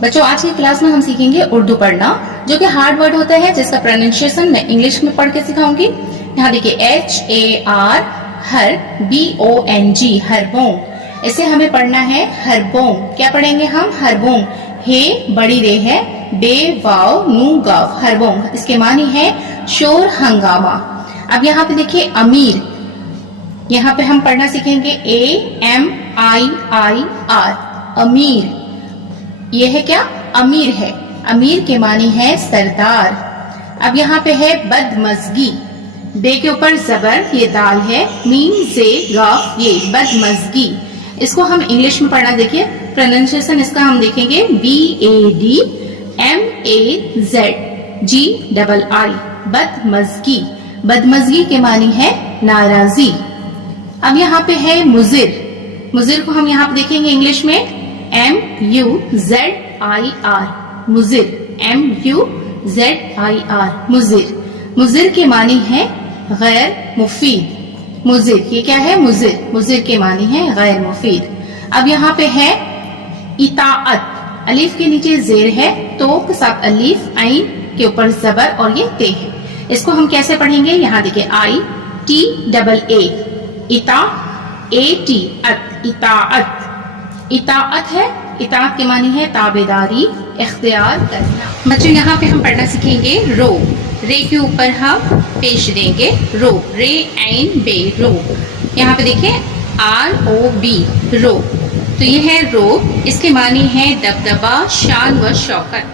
बच्चों आज की क्लास में हम सीखेंगे उर्दू पढ़ना, जो कि हार्ड वर्ड होता है जिसका प्रोनाउंसिएशन मैं इंग्लिश में पढ़ के सिखाऊंगी। यहाँ देखिए HAR हर, BONG हरबोंग, इसे हमें पढ़ना है हरबोंग। क्या पढ़ेंगे हम? हरबोंग। हे बड़ी रे है, बे वाव नू गाव हरबोंग, इसके मानी है शोर हंगामा। अब यहाँ पे देखिए अमीर, यहाँ पे हम पढ़ना सीखेंगे AMIIR अमीर। ये है क्या? अमीर है। अमीर के मानी है सरदार। अब यहाँ पे है बदमज़गी, बे के ऊपर जबर, ये दाल है, मीम से गाफ, ये बदमज़गी। इसको हम इंग्लिश में पढ़ना, देखिए प्रोनाउंसिएशन इसका हम देखेंगे BADMAZGII बदमज़गी। बदमज़गी के मानी है नाराजी। अब यहाँ पे है मुजिर, मुजिर को हम यहाँ पे देखेंगे इंग्लिश में MUZIR मुजिर, MUZIR मुजिर। मुजिर के मानी है गैर मुफीद। मुजिर, ये क्या है? मुजिर। मुजिर के मानी है गैर मुफीद। अब यहाँ पे है इताअत, अलीफ के नीचे जेर है, तो के साथ अलीफ, आइन के ऊपर जबर और ये ते है। इसको हम कैसे पढ़ेंगे? यहाँ देखिए ITAA इता AT अत, इताअत। इताअत है, इताअत के मानी है ताबेदारी, इख्तियार करना। बच्चों यहाँ पे हम पढ़ना सीखेंगे रो, रे के ऊपर हम पेश देंगे रो, रे ऐन बे रो। यहाँ पे देखिए ROB रो, तो ये है रो, इसके मानी है दबदबा, शान व शौकत।